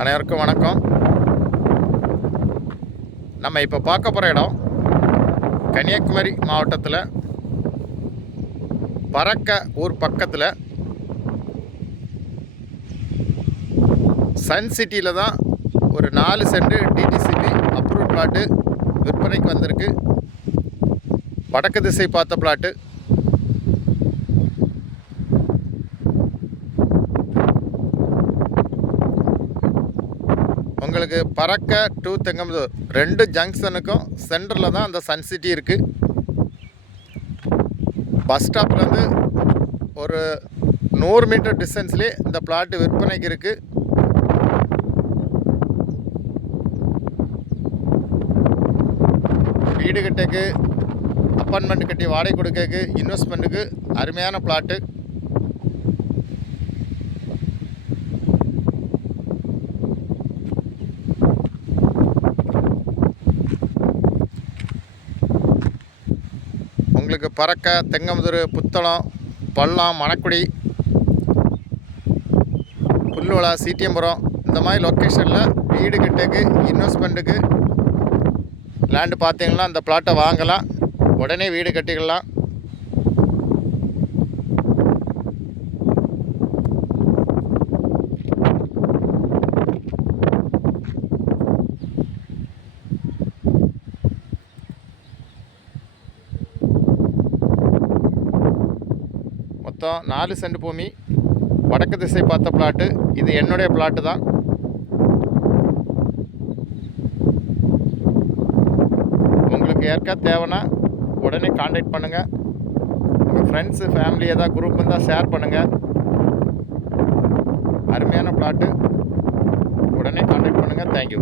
அனைவருக்கும் வணக்கம். நம்ம இப்போ பார்க்க போகிற இடம் கன்னியாகுமரி மாவட்டத்தில் பறக்க ஊர் பக்கத்தில் சன் சிட்டியில் தான் ஒரு 4 சென்ட் டிடிசிபி அப்ரூவ் பிளாட்டு விற்பனைக்கு வந்திருக்கு. வடக்கு திசை பார்த்த பிளாட்டு. உங்களுக்கு பறக்க டு தெங்கம்புதூர் 2 ஜங்ஷனுக்கும் சென்டரில் தான் அந்த சன் சிட்டி இருக்குது. பஸ் ஸ்டாப்லேருந்து ஒரு 100 மீட்டர் டிஸ்டன்ஸ்லேயே இந்த பிளாட்டு விற்பனைக்கு இருக்குது. வீடு கட்டக்கு, அப்பார்ட்மெண்ட் கட்டி வாடகை கொடுக்கறதுக்கு, இன்வெஸ்ட்மெண்ட்டுக்கு அருமையான பிளாட்டு. உங்களுக்கு பறக்க, தெங்கம்புதூர், புத்தளம், பள்ளம், மணக்குடி, புல்லுவளா, சீட்டியம்புரம் இந்த மாதிரி லொக்கேஷனில் வீடு கட்டக்கு, இன்வெஸ்ட்மெண்ட்டுக்கு லேண்டு பார்த்தீங்கன்னா அந்த பிளாட்டை வாங்கலாம். உடனே வீடு கட்டிக்கலாம். மொத்தம் 4 சென்ட் பூமி, வடக்கு திசை பார்த்த பிளாட்டு. இது என்னுடைய பிளாட்டு தான். உங்களுக்கு யாருக்கா தேவைன்னா உடனே காண்டாக்ட் பண்ணுங்கள். உங்கள் ஃப்ரெண்ட்ஸு, ஃபேமிலி ஏதாவது குரூப் இருந்தால் ஷேர் பண்ணுங்கள். அருமையான பிளாட்டு. உடனே காண்டாக்ட் பண்ணுங்கள். தேங்க்யூ.